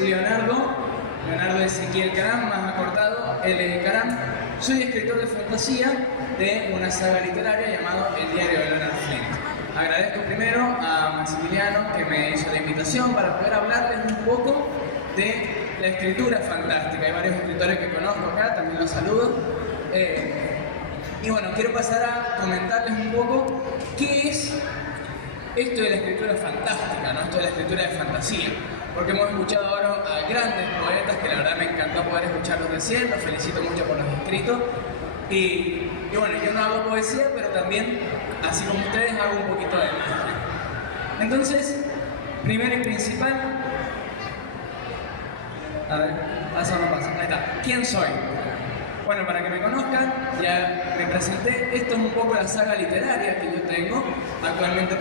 Leonardo Ezequiel Caram, más acortado, L. Caram. Soy escritor de fantasía de una saga literaria llamada El Diario de Leonard Flint. Agradezco primero a Maximiliano que me hizo la invitación para poder hablarles un poco de la escritura fantástica. Hay varios escritores que conozco acá, también los saludo. Y bueno, quiero pasar a comentarles un poco qué es esto de la escritura fantástica, ¿no? Esto de la escritura de fantasía. Porque hemos escuchado ahora a grandes poetas que la verdad me encantó poder escucharlos recién, los felicito mucho por los escritos. Y bueno, yo no hago poesía, pero también, así como ustedes, hago un poquito de magia. Entonces, primero y principal, a ver, pasa o no pasa, ahí está. ¿Quién soy? Bueno, para que me conozcan, ya me presenté. Esto es un poco la saga literaria que yo tengo. Actualmente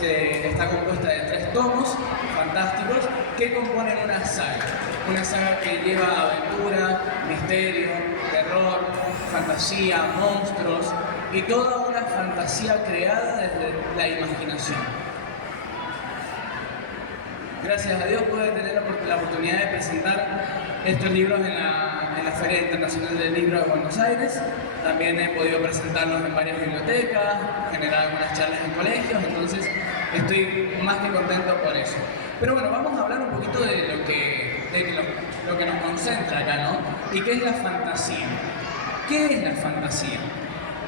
está compuesta de 3 tomos fantásticos que componen una saga que lleva aventura, misterio, terror, fantasía, monstruos y toda una fantasía creada desde la imaginación. Gracias a Dios pude tener la oportunidad de presentar estos libros en la Feria Internacional del Libro de Buenos Aires. También he podido presentarlos en varias bibliotecas, generar algunas charlas en colegios, entonces estoy más que contento por eso. Pero bueno, vamos a hablar un poquito de lo que nos concentra acá, ¿no? ¿Y qué es la fantasía? ¿Qué es la fantasía?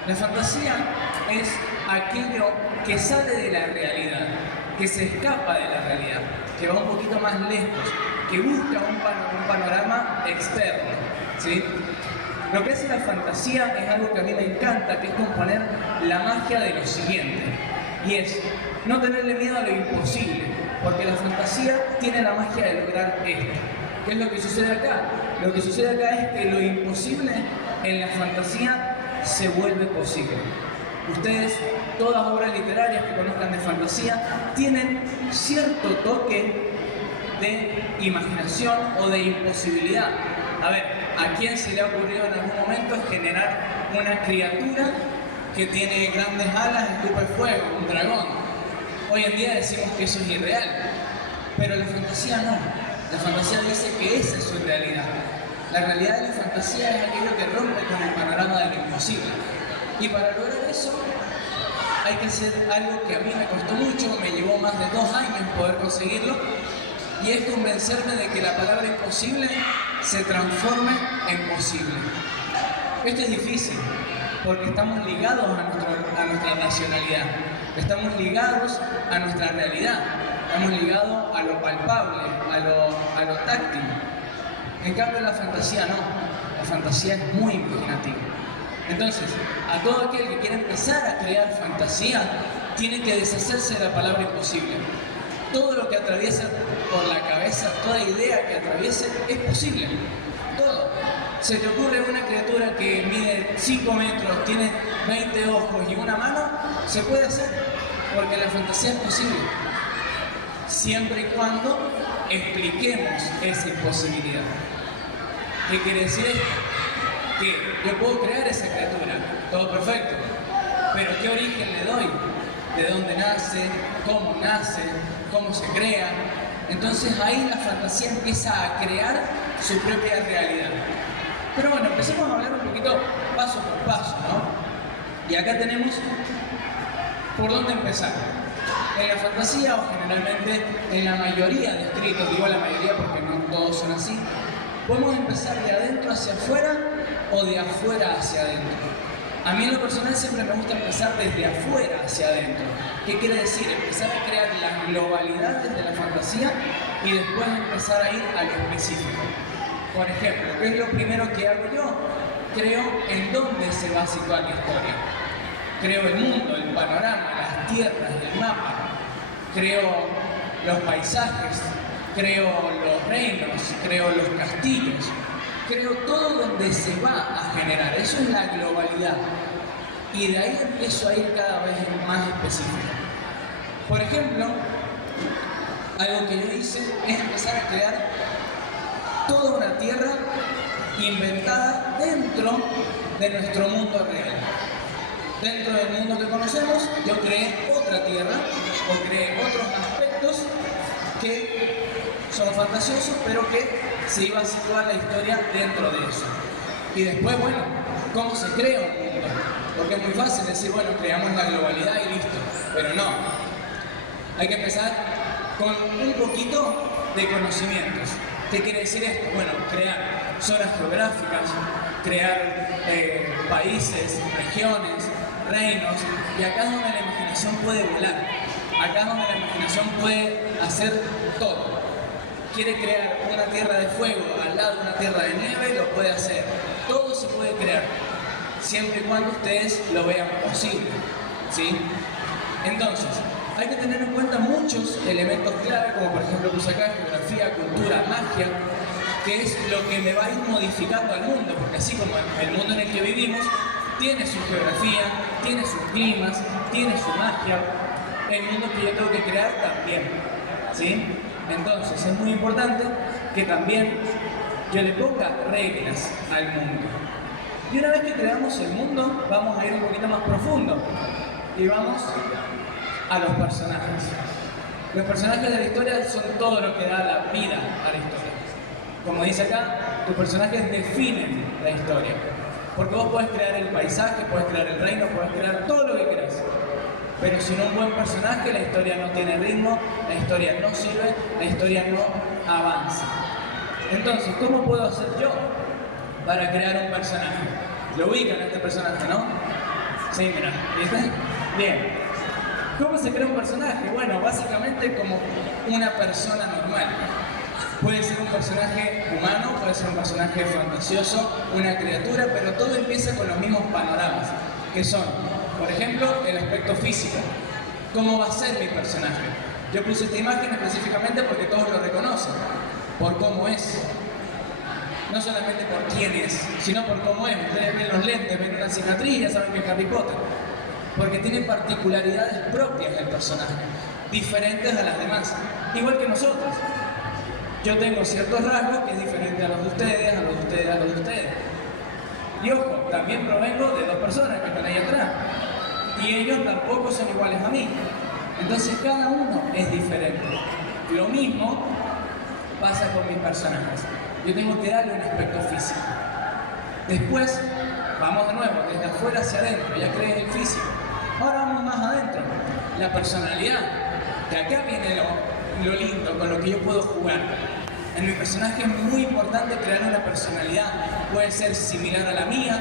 La fantasía es aquello que sale de la realidad, que se escapa de la realidad, que va un poquito más lejos, que busca un panorama externo, ¿sí? Lo que es la fantasía es algo que a mí me encanta, que es componer la magia de lo siguiente, y es no tenerle miedo a lo imposible, porque la fantasía tiene la magia de lograr esto. ¿Qué es lo que sucede acá? Lo que sucede acá es que lo imposible en la fantasía se vuelve posible. Ustedes, todas obras literarias que conozcan de fantasía, tienen cierto toque de imaginación o de imposibilidad. A ver, ¿a quién se le ha ocurrido en algún momento generar una criatura que tiene grandes alas, escupe fuego, un dragón? Hoy en día decimos que eso es irreal, pero la fantasía no. La fantasía dice que esa es su realidad. La realidad de la fantasía es aquello que rompe con el panorama de lo imposible. Y para lograr eso hay que hacer algo que a mí me costó mucho, me llevó más de 2 años poder conseguirlo, y es convencerme de que la palabra imposible se transforme en posible. Esto es difícil, porque estamos ligados a nuestra racionalidad, estamos ligados a nuestra realidad, estamos ligados a lo palpable, a lo táctil. En cambio la fantasía no, la fantasía es muy imaginativa. Entonces, a todo aquel que quiere empezar a crear fantasía, tiene que deshacerse de la palabra imposible. Todo lo que atraviesa por la cabeza, toda idea que atraviese, es posible. Todo. Se te ocurre una criatura que mide 5 metros, tiene 20 ojos y una mano, se puede hacer, porque la fantasía es posible. Siempre y cuando expliquemos esa imposibilidad. ¿Qué quiere decir esto? Que yo puedo crear esa criatura, todo perfecto, pero ¿qué origen le doy? ¿De dónde nace? ¿Cómo se crea? Entonces ahí la fantasía empieza a crear su propia realidad. Pero bueno, empecemos a hablar un poquito paso por paso, ¿no? Y acá tenemos por dónde empezar. En la fantasía, o generalmente en la mayoría de escritos, digo la mayoría porque no todos son así, podemos empezar de adentro hacia afuera o de afuera hacia adentro. A mí en lo personal siempre me gusta empezar desde afuera hacia adentro. ¿Qué quiere decir? Empezar a crear las globalidades de la fantasía y después empezar a ir a lo específico. Por ejemplo, ¿qué es lo primero que hago yo? Creo en dónde se va a situar la historia. Creo el mundo, el panorama, las tierras, el mapa. Creo los paisajes, creo los reinos, creo los castillos. Creo todo donde se va a generar, eso es la globalidad. Y de ahí empiezo a ir cada vez más específico. Por ejemplo, algo que yo hice es empezar a crear toda una tierra inventada dentro de nuestro mundo real. Dentro del mundo que conocemos, yo creé otra tierra, o creé otros aspectos que son fantasiosos, pero que se iba a situar la historia dentro de eso. Y después, bueno, ¿cómo se crea un mundo? Porque es muy fácil decir, bueno, creamos la globalidad y listo, pero no. Hay que empezar con un poquito de conocimientos. ¿Qué quiere decir esto? Bueno, crear zonas geográficas, crear países, regiones, reinos, y acá es donde la imaginación puede volar, acá es donde la imaginación puede hacer todo. Quiere crear una tierra de fuego al lado de una tierra de nieve, lo puede hacer. Todo se puede crear, siempre y cuando ustedes lo vean posible, ¿sí? Entonces, hay que tener en cuenta muchos elementos clave, como por ejemplo puse acá geografía, cultura, magia, que es lo que me va a ir modificando al mundo, porque así como el mundo en el que vivimos tiene su geografía, tiene sus climas, tiene su magia, el mundo que yo tengo que crear también, ¿sí? Entonces es muy importante que también yo le ponga reglas al mundo. Y una vez que creamos el mundo, vamos a ir un poquito más profundo y vamos a los personajes. Los personajes de la historia son todo lo que da la vida a la historia. Como dice acá, tus personajes definen la historia. Porque vos podés crear el paisaje, podés crear el reino, podés crear todo lo que querás. Pero sin un buen personaje, la historia no tiene ritmo, la historia no sirve, la historia no avanza. Entonces, ¿cómo puedo hacer yo para crear un personaje? Lo ubican a este personaje, ¿no? Sí, mira, ¿viste? Bien. ¿Cómo se crea un personaje? Bueno, básicamente como una persona normal. Puede ser un personaje humano, puede ser un personaje fantasioso, una criatura, pero todo empieza con los mismos panoramas, que son, por ejemplo, el aspecto físico. ¿Cómo va a ser mi personaje? Yo puse esta imagen específicamente porque todos lo reconocen, por cómo es. No solamente por quién es, sino por cómo es. Ustedes ven los lentes, ven una cicatriz, ya saben que es Harry Potter. Porque tiene particularidades propias del personaje, diferentes a las demás, igual que nosotros. Yo tengo ciertos rasgos que es diferente a los de ustedes, a los de ustedes, a los de ustedes. Y ojo, también provengo de dos personas que están ahí atrás. Y ellos tampoco son iguales a mí. Entonces cada uno es diferente. Lo mismo pasa con mis personajes. Yo tengo que darle un aspecto físico. Después, vamos de nuevo, desde afuera hacia adentro, ya creé el físico. Ahora vamos más adentro, la personalidad. De acá viene lo lindo, con lo que yo puedo jugar. En mi personaje es muy importante crear una personalidad. Puede ser similar a la mía,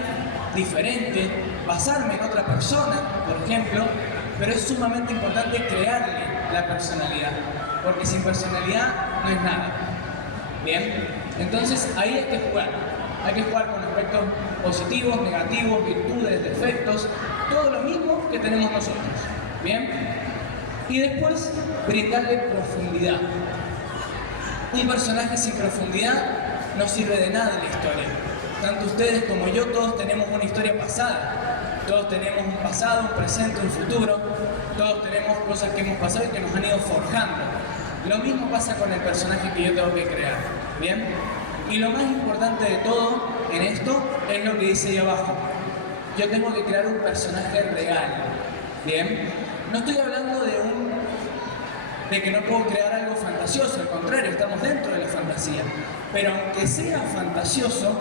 diferente, basarme en otra persona, por ejemplo, pero es sumamente importante crearle la personalidad, porque sin personalidad no es nada. Bien, entonces ahí hay que jugar. Hay que jugar con aspectos positivos, negativos, virtudes, defectos, todo lo mismo que tenemos nosotros. Bien, y después brindarle profundidad. Un personaje sin profundidad no sirve de nada en la historia. Tanto ustedes como yo, todos tenemos una historia pasada. Todos tenemos un pasado, un presente, un futuro. Todos tenemos cosas que hemos pasado y que nos han ido forjando. Lo mismo pasa con el personaje que yo tengo que crear. ¿Bien? Y lo más importante de todo en esto es lo que dice ahí abajo. Yo tengo que crear un personaje real. ¿Bien? No estoy hablando de que no puedo crear algo fantasioso, al contrario, estamos dentro de la fantasía. Pero aunque sea fantasioso,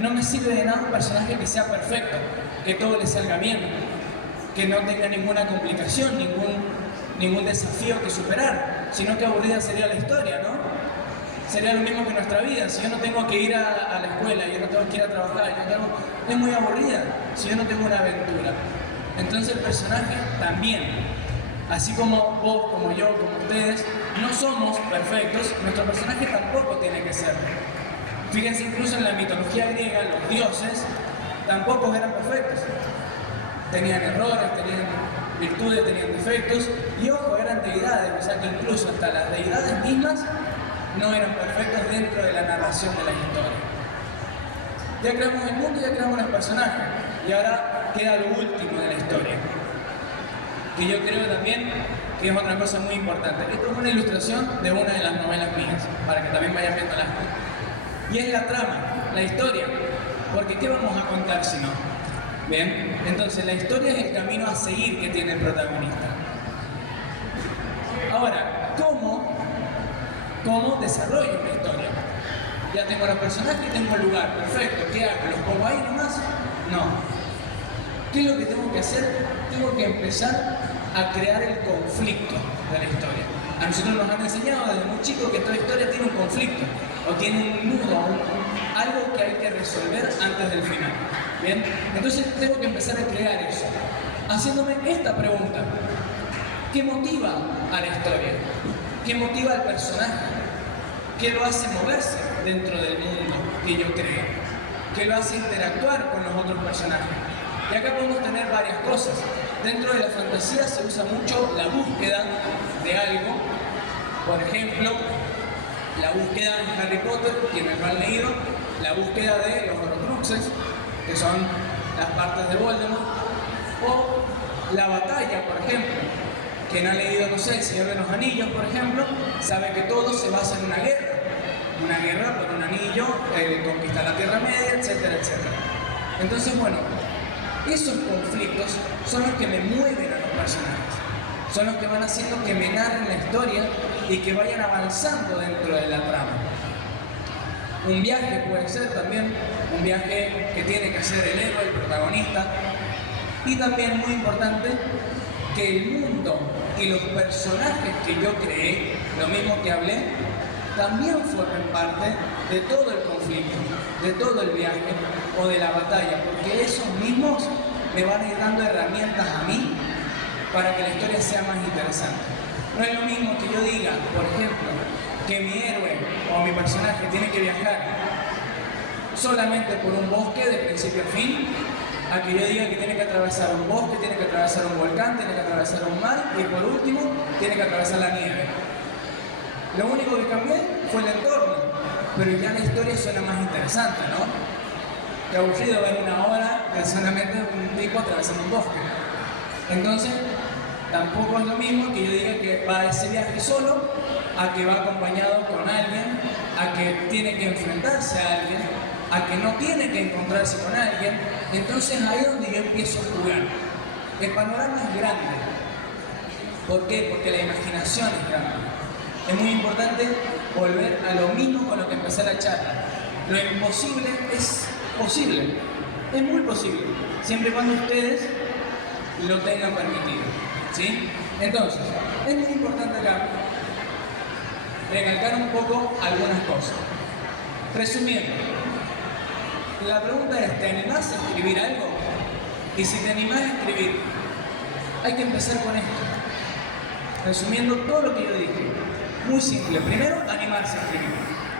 no me sirve de nada un personaje que sea perfecto, que todo le salga bien, que no tenga ninguna complicación, ningún desafío que superar, sino que aburrida sería la historia, ¿no? Sería lo mismo que nuestra vida. Si yo no tengo que ir a la escuela, yo no tengo que ir a trabajar, es muy aburrida si yo no tengo una aventura. Entonces el personaje también. Así como vos, como yo, como ustedes, no somos perfectos, nuestro personaje tampoco tiene que ser. Fíjense, incluso en la mitología griega, los dioses tampoco eran perfectos. Tenían errores, tenían virtudes, tenían defectos, y ojo, eran deidades, o sea que incluso hasta las deidades mismas no eran perfectos dentro de la narración de la historia. Ya creamos el mundo, ya creamos los personajes, y ahora queda lo último de la historia, que yo creo también que es otra cosa muy importante. Esto es una ilustración de una de las novelas mías, para que también vayan viendo las cosas. Y es la trama, la historia, porque ¿qué vamos a contar si no? Bien, entonces la historia es el camino a seguir que tiene el protagonista. Ahora, ¿cómo ¿Cómo desarrollo una historia? Ya tengo los personajes y tengo el lugar, perfecto, ¿qué hago? ¿Los pongo ahí nomás? No. ¿Qué es lo que tengo que hacer? Tengo que empezar a crear el conflicto de la historia. A nosotros nos han enseñado desde muy chicos que toda historia tiene un conflicto, o tiene un nudo, algo que hay que resolver antes del final. ¿Bien? Entonces tengo que empezar a crear eso, haciéndome esta pregunta. ¿Qué motiva a la historia? ¿Qué motiva al personaje? ¿Qué lo hace moverse dentro del mundo que yo creo? ¿Qué lo hace interactuar con los otros personajes? Y acá podemos tener varias cosas. Dentro de la fantasía se usa mucho la búsqueda de algo. Por ejemplo, la búsqueda en Harry Potter, quienes lo han leído, la búsqueda de los Horcruxes, que son las partes de Voldemort, o la batalla, por ejemplo. Quien ha leído, no sé, El Señor de los Anillos, por ejemplo, sabe que todo se basa en una guerra. Una guerra por un anillo, conquistar la Tierra Media, etcétera, etcétera. Entonces, bueno, esos conflictos son los que me mueven a los personajes. Son los que van haciendo que me narren la historia y que vayan avanzando dentro de la trama. Un viaje puede ser también, un viaje que tiene que hacer el héroe, el protagonista. Y también, muy importante, que el mundo y los personajes que yo creé, lo mismo que hablé, también formen parte de todo el conflicto, de todo el viaje o de la batalla, porque esos mismos me van a ir dando herramientas a mí para que la historia sea más interesante. No es lo mismo que yo diga, por ejemplo, que mi héroe o mi personaje tiene que viajar solamente por un bosque de principio a fin, a que yo diga que tiene que atravesar un bosque, tiene que atravesar un volcán, tiene que atravesar un mar y por último tiene que atravesar la nieve. Lo único que cambié fue el entorno, pero ya la historia suena más interesante, ¿no? Qué aburrido ver una hora de solamente un tipo atravesando un bosque. Entonces, tampoco es lo mismo que yo diga que va a ese viaje solo, a que va acompañado con alguien, a que tiene que enfrentarse a alguien, a que no tiene que encontrarse con alguien. Entonces ahí es donde yo empiezo a jugar. El panorama es grande. ¿Por qué? Porque la imaginación es grande. Es muy importante volver a lo mismo con lo que empecé la charla. Lo imposible es posible. Es muy posible. Siempre y cuando ustedes lo tengan permitido. ¿Sí? Entonces, es muy importante acá recalcar un poco algunas cosas. Resumiendo, la pregunta es, ¿te animás a escribir algo? Y si te animás a escribir, hay que empezar con esto. Resumiendo todo lo que yo dije. Muy simple. Primero, animarse a escribir.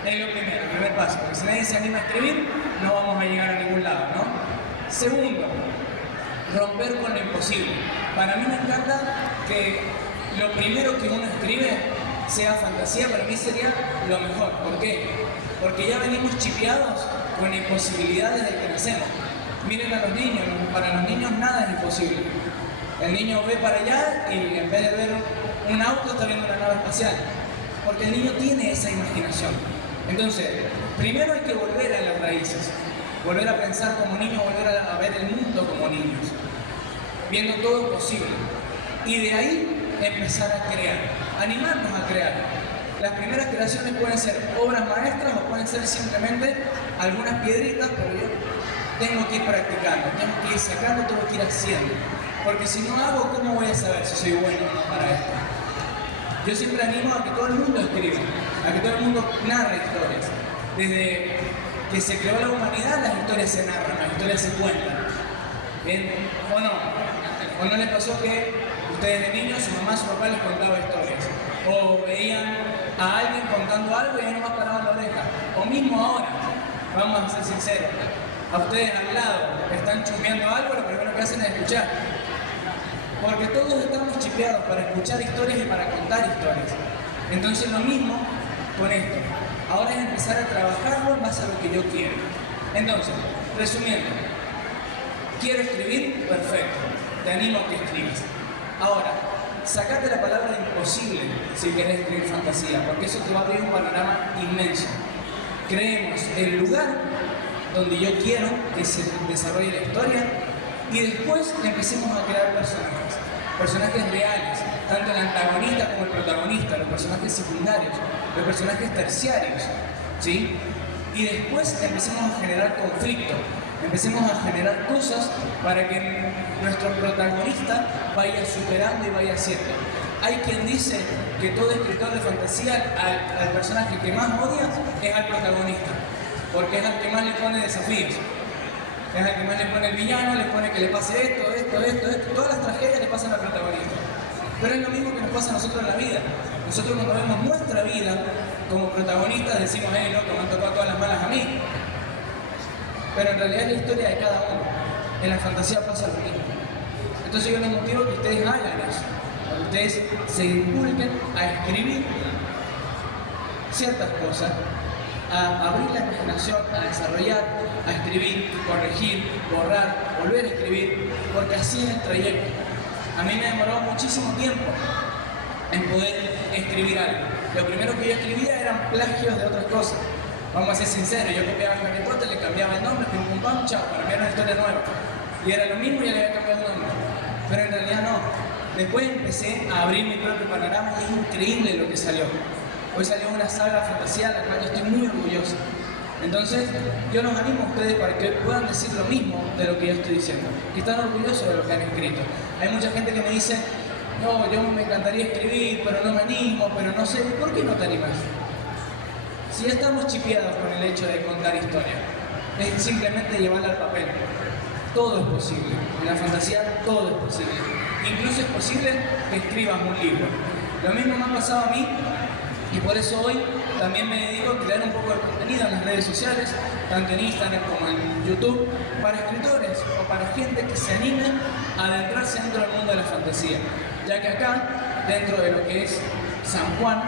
Es lo primero, el primer paso. Porque si nadie se anima a escribir, no vamos a llegar a ningún lado, ¿no? Segundo, romper con lo imposible. Para mí me encanta que lo primero que uno escribe sea fantasía. Para mí sería lo mejor. ¿Por qué? Porque ya venimos chipeados con imposibilidades desde que nacemos. Miren a los niños, para los niños nada es imposible. El niño ve para allá y en vez de ver un auto está viendo una nave espacial. Porque el niño tiene esa imaginación. Entonces, primero hay que volver a las raíces. Volver a pensar como niños, volver a ver el mundo como niños. Viendo todo posible. Y de ahí empezar a crear. Animarnos a crear. Las primeras creaciones pueden ser obras maestras o pueden ser simplemente algunas piedritas, pero yo tengo que ir practicando, tengo que ir sacando, tengo que ir haciendo. Porque si no hago, ¿cómo voy a saber si soy bueno o no para esto? Yo siempre animo a que todo el mundo escriba, a que todo el mundo narre historias. Desde que se creó la humanidad, las historias se narran, las historias se cuentan. ¿Bien? ¿O no? ¿O no les pasó que ustedes de niños, su mamá, su papá les contaba historias? O veían a alguien contando algo y ahí nomás paraban la oreja. O mismo ahora, vamos a ser sinceros, a ustedes al lado están chusmeando algo, lo primero que hacen es escuchar. Porque todos estamos chipeados para escuchar historias y para contar historias. Entonces lo mismo con esto. Ahora es empezar a trabajarlo en base a lo que yo quiero. Entonces, resumiendo, ¿quiero escribir? Perfecto. Te animo a que escribas. Ahora, sacate la palabra imposible si querés escribir fantasía, porque eso te va a abrir un panorama inmenso. Creemos el lugar donde yo quiero que se desarrolle la historia y después empecemos a crear personajes reales, tanto el antagonista como el protagonista, los personajes secundarios. de personajes terciarios, ¿sí? Y después empecemos a generar conflicto, empecemos a generar cosas para que nuestro protagonista vaya superando y vaya haciendo. Hay quien dice que todo escritor de fantasía al personaje que más odia es al protagonista, porque es al que más le pone desafíos. Es al que más le pone el villano, le pone que le pase esto. Todas las tragedias le pasan al protagonista. Pero es lo mismo que nos pasa a nosotros en la vida. Nosotros cuando vemos nuestra vida como protagonistas decimos, loco, me han tocado todas las malas a mí. Pero en realidad es la historia de cada uno. En la fantasía pasa lo mismo. Entonces yo les motivo a que ustedes hagan eso. A que ustedes se inculquen a escribir ciertas cosas, a abrir la imaginación, a desarrollar, a escribir, corregir, borrar, volver a escribir, porque así es el trayecto. A mí me demoró muchísimo tiempo en poder escribir algo. Lo primero que yo escribía eran plagios de otras cosas. Vamos a ser sinceros, yo copiaba Harry Potter, le cambiaba el nombre, pim pum pam, chao, para mí era una historia nueva. Y era lo mismo y ya le había cambiado el nombre. Pero en realidad no. Después empecé a abrir mi propio panorama y es increíble lo que salió. Hoy salió una saga fantasía, la cual yo estoy muy orgulloso. Entonces, yo los animo a ustedes para que puedan decir lo mismo de lo que yo estoy diciendo. Que están orgullosos de lo que han escrito. Hay mucha gente que me dice, no, yo me encantaría escribir, pero no me animo, pero no sé. ¿Por qué no te animas? Si ya estamos chipeados con el hecho de contar historia, es simplemente llevarla al papel. Todo es posible. En la fantasía todo es posible. Incluso es posible que escribas un libro. Lo mismo me ha pasado a mí y por eso hoy también me dedico a crear un poco de contenido en las redes sociales, tanto en Instagram como en YouTube, para escritores o para gente que se anime a adentrarse dentro del mundo de la fantasía. Ya que acá, dentro de lo que es San Juan,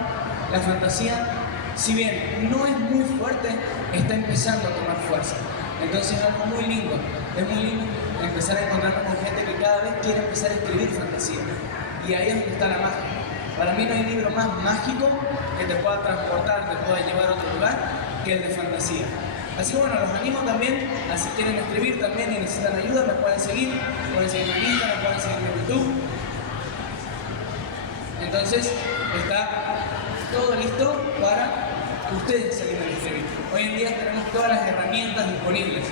la fantasía, si bien no es muy fuerte, está empezando a tomar fuerza. Entonces es algo muy lindo, es muy lindo empezar a encontrarnos con gente que cada vez quiere empezar a escribir fantasía. Y ahí es donde está la magia. Para mí no hay libro más mágico que te pueda transportar, te pueda llevar a otro lugar, que el de fantasía. Así que bueno, los animo también, a si quieren escribir también y necesitan ayuda, me pueden seguir en Instagram, me pueden seguir en YouTube. Entonces está todo listo para que ustedes se animen a escribir. Hoy en día tenemos todas las herramientas disponibles.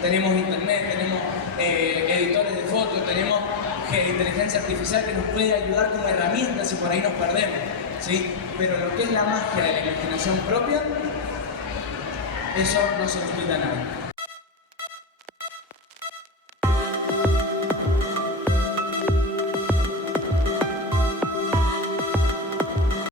Tenemos internet, tenemos editores de fotos, tenemos inteligencia artificial que nos puede ayudar como herramienta si por ahí nos perdemos, ¿sí? Pero lo que es la magia de la imaginación propia, eso no se nos quita nada.